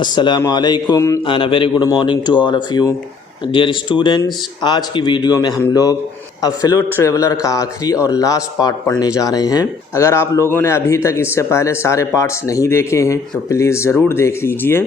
अस्सलामु अलैकुम and a very good morning to all of you dear students. आज की वीडियो में हम लोग अब फेलो ट्रेवलर का आखिरी और लास्ट पार्ट पढ़ने जा रहे हैं। अगर आप लोगों ने अभी तक इससे पहले सारे पार्ट्स नहीं देखे हैं तो प्लीज़ ज़रूर देख लीजिए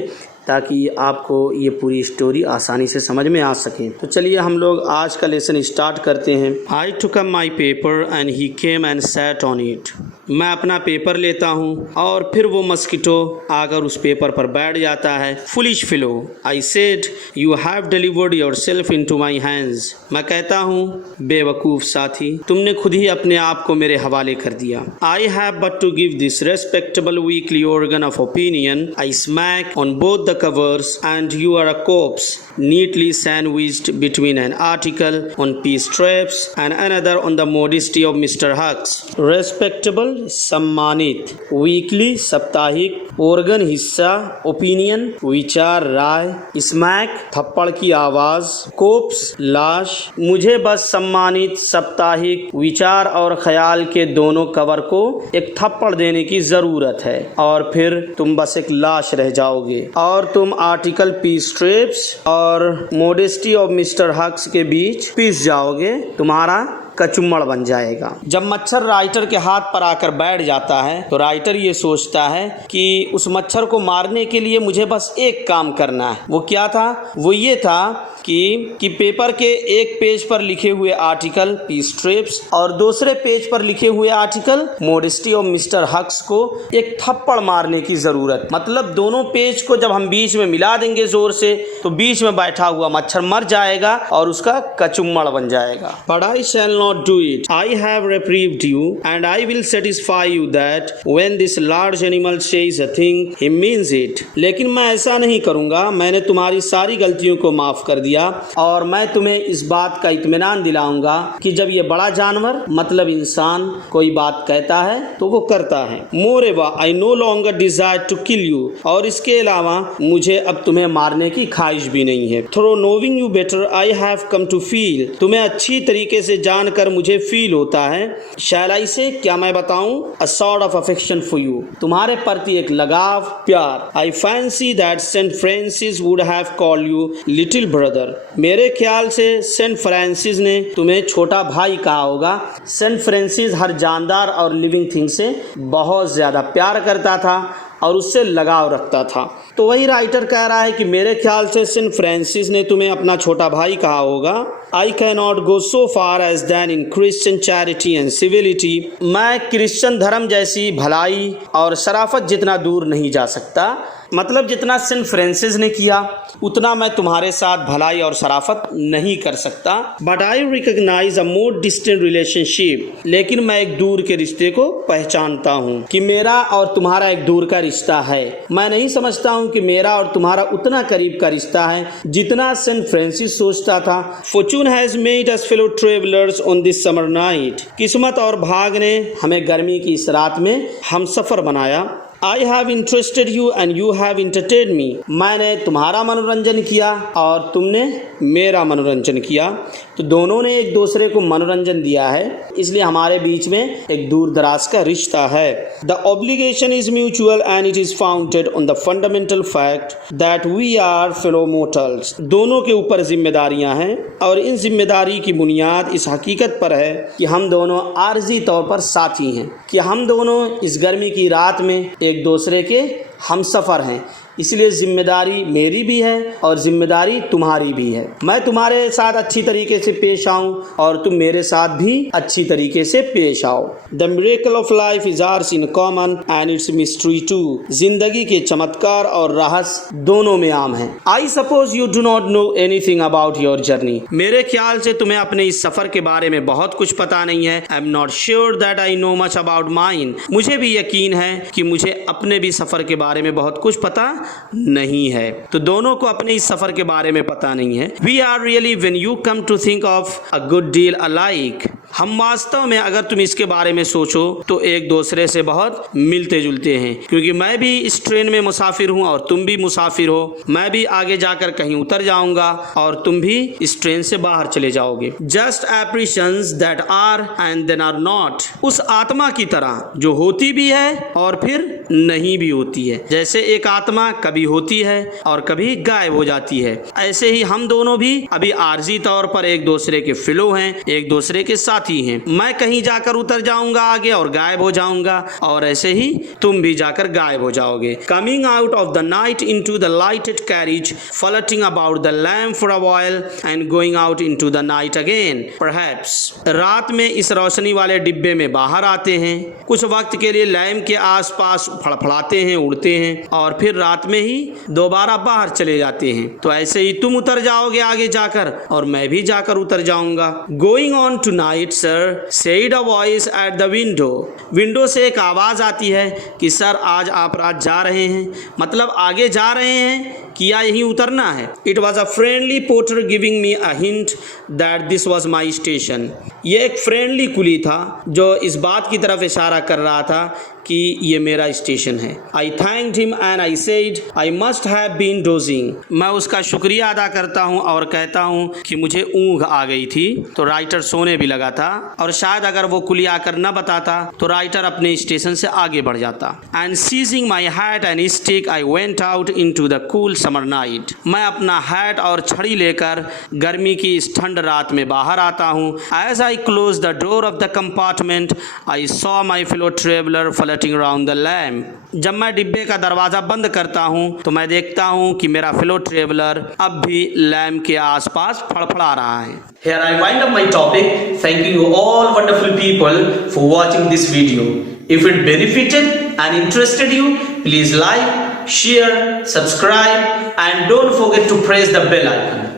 ताकि आपको ये पूरी स्टोरी आसानी से समझ में आ सके। तो चलिए हम लोग आज का लेसन स्टार्ट करते हैं। I took up my paper and he came and sat on it. मैं अपना पेपर लेता हूँ और फिर वो मस्किटो आकर उस पेपर पर बैठ जाता है। Foolish fellow, I said, you have delivered yourself into my hands. मैं कहता हूँ बेवकूफ़ साथी, तुमने खुद ही अपने आप को मेरे हवाले कर दिया। I have but to give this respectable weekly organ of opinion I smack on both the covers and you are a corpse neatly sandwiched between an article on peace traps and another on the modesty of Mr. Hux. Respectable सम्मानित, weekly साप्ताहिक, organ हिस्सा, opinion विचार राय, smack थप्पड़ की आवाज, corpse लाश। मुझे बस सम्मानित साप्ताहिक विचार और ख्याल के दोनों कवर को एक थप्पड़ देने की जरूरत है और फिर तुम बस एक लाश रह जाओगे और तुम आर्टिकल पीस ट्रेप्स और मोडेस्टी ऑफ मिस्टर हक्स के बीच पिस जाओगे, तुम्हारा कचुम्मड़ बन जाएगा। जब मच्छर राइटर के हाथ पर आकर बैठ जाता है तो राइटर ये सोचता है कि उस मच्छर को मारने के लिए मुझे बस एक काम करना है। वो क्या था? वो ये था कि पेपर के एक पेज पर लिखे हुए आर्टिकल पीस ट्रेप्स और दूसरे पेज पर लिखे हुए आर्टिकल मोडेस्टी ऑफ मिस्टर हक्स को एक थप्पड़ मारने की जरूरत। मतलब दोनों पेज को जब हम बीच में मिला देंगे जोर से तो बीच में बैठा हुआ मच्छर मर जाएगा और उसका कचुम्मड़ बन जाएगा। But I shall not do it. I have reprieved you and I will satisfy you that when this large animal says a thing, he means it. लेकिन मैं ऐसा नहीं करूँगा। मैंने तुम्हारी सारी गलतियों को माफ कर दिया और मैं तुम्हें इस बात का इत्मीनान दिलाऊंगा कि जब ये बड़ा जानवर मतलब इंसान कोई बात कहता है तो वो करता है। Moreover, I no longer desire to kill you. और इसके अलावा मुझे अब तुम्हें मारने की ख्वाहिश भी नहीं है। Through knowing you better, I have come to feel. तुम्हें अच्छी तरीके से जानकर मुझे फील होता है। Shall I say, क्या मैं बताऊं? A sort of affection for you. तुम्हारे प्रति एक लगाव, प्यार। I fancy that Saint Francis would have called you little brother. मेरे ख्याल से सेंट फ्रांसिस ने तुम्हें छोटा भाई कहा होगा। सेंट फ्रांसिस हर जानदार और लिविंग थिंग से बहुत ज़्यादा प्यार करता था और उससे लगाव रखता था। तो वही राइटर कह रहा है कि मेरे ख्याल से सेंट फ्रांसिस ने तुम्हें अपना छोटा भाई कहा होगा। I cannot go so far as that in Christian charity and civility. मैं क्रिश्चियन धर्म जैसी भलाई और शराफत जितना दूर नहीं जा सकता। मतलब जितना सेंट फ्रांसिस ने किया उतना मैं तुम्हारे साथ भलाई और शराफत नहीं कर सकता। But I recognize a more distant relationship. लेकिन मैं एक दूर के रिश्ते को पहचानता हूँ कि मेरा और तुम्हारा एक दूर का रिश्ता है। मैं नहीं समझता हूँ कि मेरा और तुम्हारा उतना करीब का रिश्ता है जितना सेंट फ्रांसिस सोचता था। Fortune has made us fellow travellers on this summer night. किस्मत और भाग ने हमें गर्मी की इस रात में हम सफर बनाया। I have interested you and you have entertained me. मैंने तुम्हारा मनोरंजन किया और तुमने मेरा मनोरंजन किया। तो दोनों ने एक दूसरे को मनोरंजन दिया है, इसलिए हमारे बीच में एक दूर दराज का रिश्ता है। The obligation is mutual and it is founded on the fundamental fact that we are fellow mortals. दोनों के ऊपर जिम्मेदारियां हैं और इन जिम्मेदारी की बुनियाद इस हकीकत पर है कि हम दोनों आर्जी तौर पर साथी हैं, कि हम दोनों इस गर्मी की रात में एक दूसरे के हमसफ़र हैं। इसलिए जिम्मेदारी मेरी भी है और जिम्मेदारी तुम्हारी भी है। मैं तुम्हारे साथ अच्छी तरीके से पेश आऊं और तुम मेरे साथ भी अच्छी तरीके से पेश आओ। The miracle of life is ours in common and its mystery too. जिंदगी के चमत्कार और रहस्य दोनों में आम है। I suppose you do not know anything about your journey. मेरे ख्याल से तुम्हें अपने इस सफर के बारे में बहुत कुछ पता नहीं है। I am not sure that I know much about mine. मुझे भी यकीन है कि मुझे अपने भी सफर के बारे में बहुत कुछ पता नहीं है। तो दोनों को अपने इस सफर के बारे में पता नहीं है। We are really when you come to think of a good deal alike. हम वास्तव में अगर तुम इसके बारे में सोचो तो एक दूसरे से बहुत मिलते जुलते हैं, क्योंकि मैं भी इस ट्रेन में मुसाफिर हूँ और तुम भी मुसाफिर हो। मैं भी आगे जाकर कहीं उतर जाऊंगा और तुम भी इस ट्रेन से बाहर चले जाओगे। Just apparitions that are and then are not. उस आत्मा की तरह जो होती भी है और फिर नहीं भी होती है। जैसे एक आत्मा कभी होती है और कभी गायब हो जाती है, ऐसे ही हम दोनों भी अभी आर्जी तौर पर एक दूसरे के फिलो हैं, एक दूसरे के साथी हैं। मैं कहीं जाकर उतर जाऊंगा आगे और गायब हो जाऊंगा, और ऐसे ही तुम भी जाकर गायब हो जाओगे। Coming out of the night into the lighted carriage, flirting about the lamp for a while and going out into the night again perhaps. रात में इस रोशनी वाले डिब्बे में बाहर आते हैं, कुछ वक्त के लिए लैम्प के आसपास फड़फड़ाते हैं, उड़ते हैं, और फिर रात में ही दोबारा बाहर चले जाते हैं। तो ऐसे ही तुम उतर जाओगे आगे जाकर, और मैं भी जाकर उतर जाऊंगा। Going on tonight sir, said a voice at the window. Window से एक आवाज आती है कि सर आज आप रात जा रहे हैं, मतलब आगे जा रहे हैं कि या यहीं उतरना है। It was a friendly porter giving me a hint that this was my station. ये एक फ्रेंडली कुली था जो इस बात की तरफ इशारा कर रहा था कि ये मेरा स्टेशन है। I thanked him and I said I must have been dozing. मैं उसका शुक्रिया अदा करता हूँ और कहता हूँ कि मुझे ऊँघ आ गई थी। तो राइटर सोने भी लगा था, और शायद अगर वो कुली आकर न बताता तो राइटर अपने स्टेशन से आगे बढ़ जाता। And seizing my hat and stick I went out into the cool summer night. मैं अपना हैट और छड़ी लेकर गर्मी की इस ठंड रात में बाहर आता हूँ। As I close the door of the compartment I saw my fellow traveller flitting around the lamp. जब मैं डिब्बे का दरवाजा बंद करता हूँ तो मैं देखता हूँ कि मेरा फेलो ट्रेवलर अब भी लैम्प के आसपास फड़फड़ा रहा है। Here I wind up my topic, thanking you all wonderful people for watching this video. If it benefited and interested you, please like, share, subscribe, and don't forget to press the bell icon.